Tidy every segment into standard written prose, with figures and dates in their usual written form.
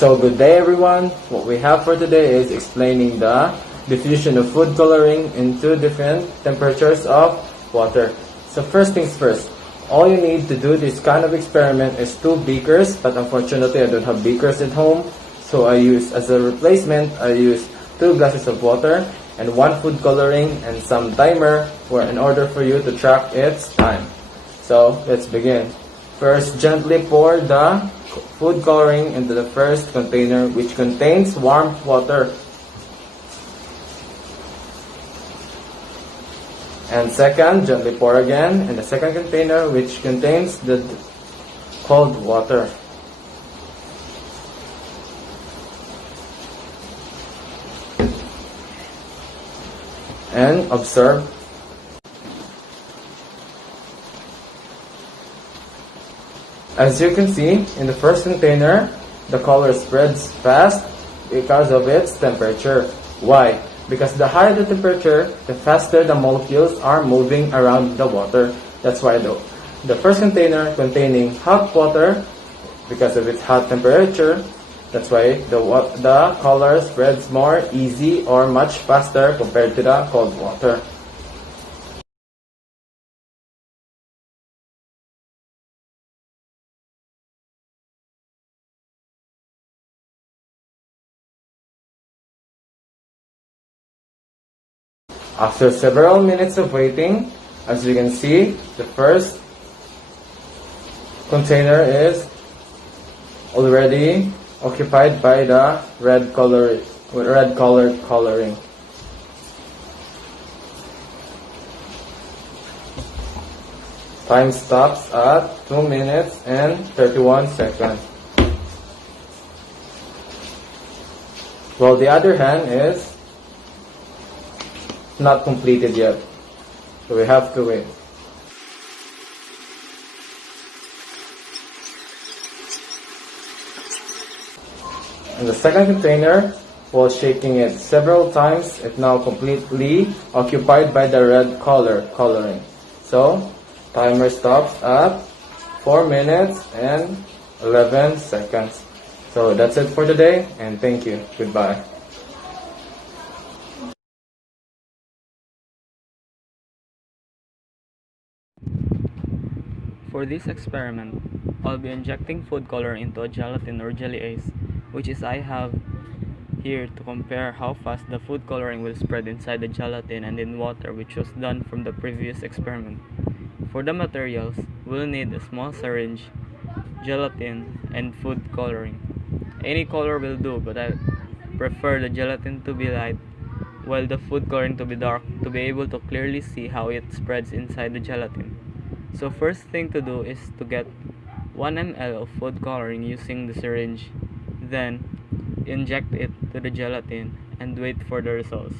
So good day everyone. What we have for today is explaining the diffusion of food coloring into different temperatures of water. So first things first, all you need to do this kind of experiment is 2 beakers, but unfortunately I don't have beakers at home. So as a replacement, I use 2 glasses of water and 1 food coloring and some timer in order for you to track its time. So let's begin. First, gently pour the food coloring into the first container, which contains warm water. And second, gently pour again in the second container, which contains the cold water. And observe. As you can see, in the first container, the color spreads fast because of its temperature. Why? Because the higher the temperature, the faster the molecules are moving around the water. That's why the first container containing hot water, because of its hot temperature, that's why the color spreads more easy or much faster compared to the cold water. After several minutes of waiting, as you can see, the first container is already occupied by the red colored coloring. Time stops at 2 minutes and 31 seconds. While the other hand is not completed yet, so we have to wait. In the second container, while shaking it several times, it's now completely occupied by the red coloring. So timer stops at 4 minutes and 11 seconds. So that's it for today, and thank you. Goodbye. For this experiment, I'll be injecting food color into a gelatin or jelly ice, which is I have here to compare how fast the food coloring will spread inside the gelatin and in water, which was done from the previous experiment. For the materials, we'll need a small syringe, gelatin, and food coloring. Any color will do, but I prefer the gelatin to be light while the food coloring to be dark to be able to clearly see how it spreads inside the gelatin. So first thing to do is to get 1 ml of food coloring using the syringe, then inject it to the gelatin and wait for the results.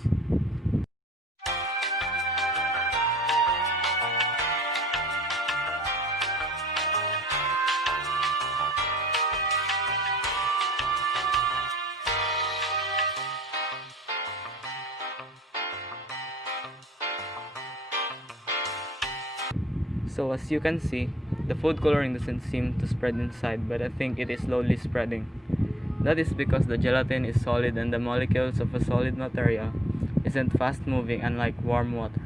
So as you can see, the food coloring doesn't seem to spread inside, but I think it is slowly spreading. That is because the gelatin is solid and the molecules of a solid material isn't fast moving unlike warm water.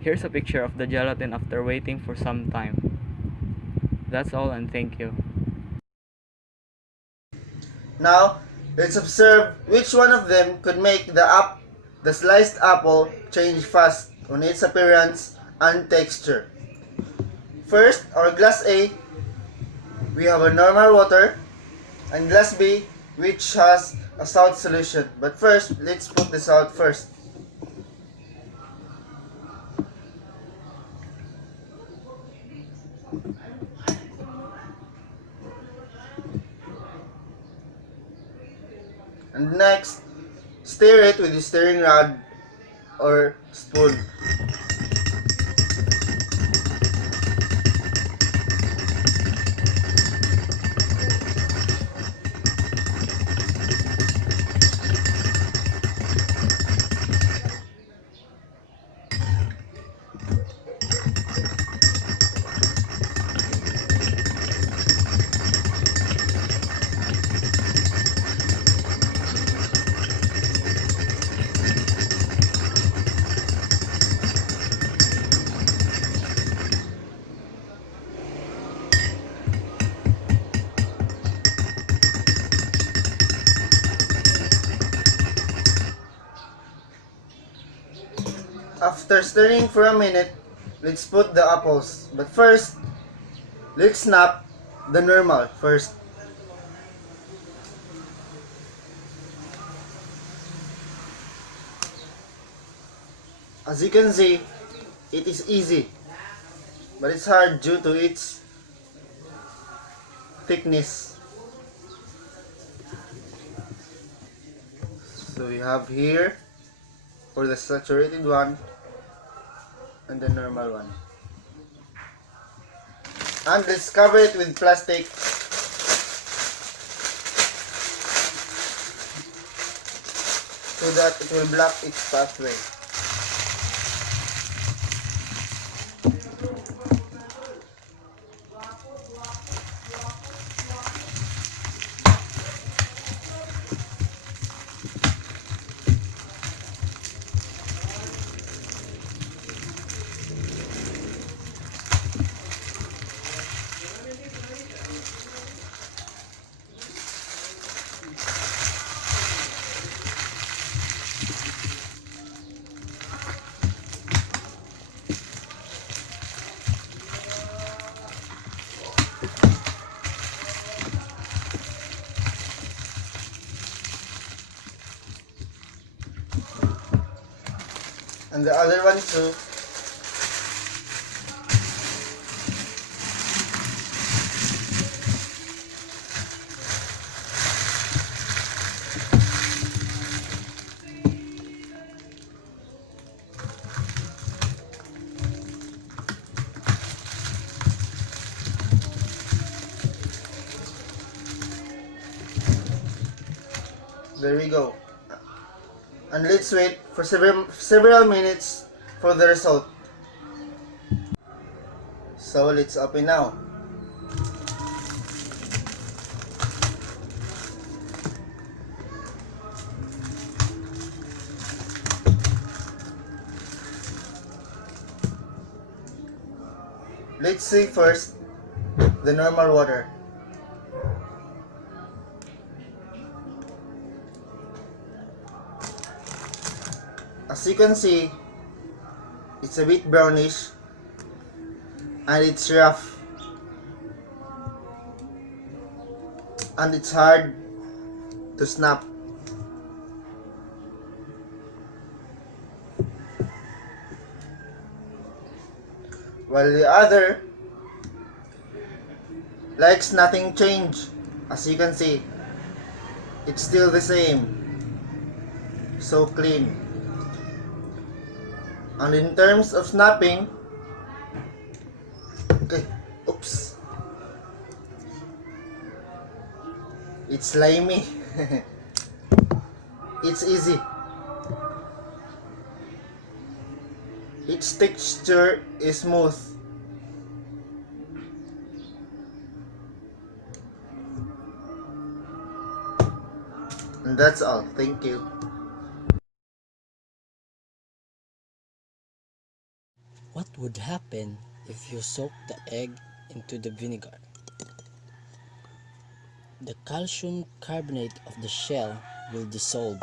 Here's a picture of the gelatin after waiting for some time. That's all, and thank you. Now, let's observe which one of them could make the sliced apple change fast on its appearance and texture. First, our glass A, we have a normal water, and glass B, which has a salt solution. But first, let's put the salt first. And next, stir it with the stirring rod or spoon. After stirring for a minute, let's put the apples. But first, let's snap the normal first. As you can see, it is easy, but it's hard due to its thickness. So we have here for the saturated one and the normal one. And let's cover it with plastic so that it will block its pathway. And the other one too. There we go. And let's wait for several minutes for the result. So let's open now. Let's see first the normal water. As you can see, it's a bit brownish and it's rough and it's hard to snap. While the other likes nothing changed. As you can see, it's still the same, so clean. And in terms of snapping, oops, it's slimy. It's easy. Its texture is smooth. And that's all. Thank you. What would happen if you soak the egg into the vinegar? The calcium carbonate of the shell will dissolve.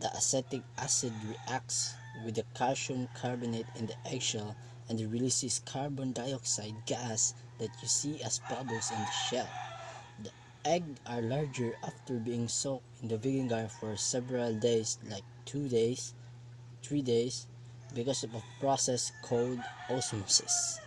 The acetic acid reacts with the calcium carbonate in the eggshell and releases carbon dioxide gas that you see as bubbles in the shell. The eggs are larger after being soaked in the vinegar for several days, like 2 days, 3 days, because of a process called osmosis.